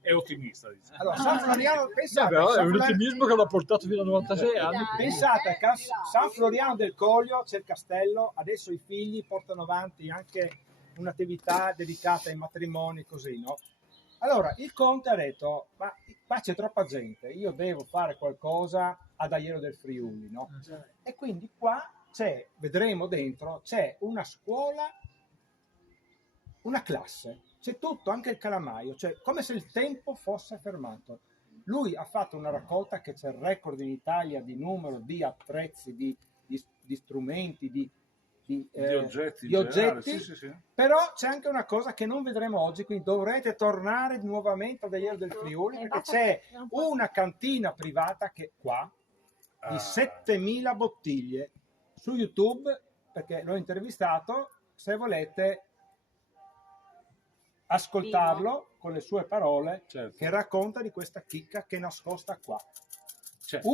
è ottimista, diciamo. Allora, San Floriano, pensate, Vabbè, è San un Floriano- ottimismo che l'ha portato fino a 96 anni. pensate che a San Floriano del Coglio c'è il castello, adesso i figli portano avanti anche un'attività dedicata ai matrimoni, così, no? Allora, il conte ha detto, ma qua c'è troppa gente, io devo fare qualcosa ad Aiello del Friuli, no? E quindi qua c'è, vedremo dentro, c'è una scuola, una classe, c'è tutto, anche il calamaio, cioè come se il tempo fosse fermato. Lui ha fatto una raccolta che c'è il record in Italia di numero di attrezzi, di strumenti, di Oggetti, di in generale, oggetti, sì. però c'è anche una cosa che non vedremo oggi, quindi dovrete tornare nuovamente ad Aiello del Friuli, perché c'è una cantina privata che qua di 7.000 bottiglie su YouTube, perché l'ho intervistato, se volete ascoltarlo con le sue parole, Certo. che racconta di questa chicca che è nascosta qua. Certo.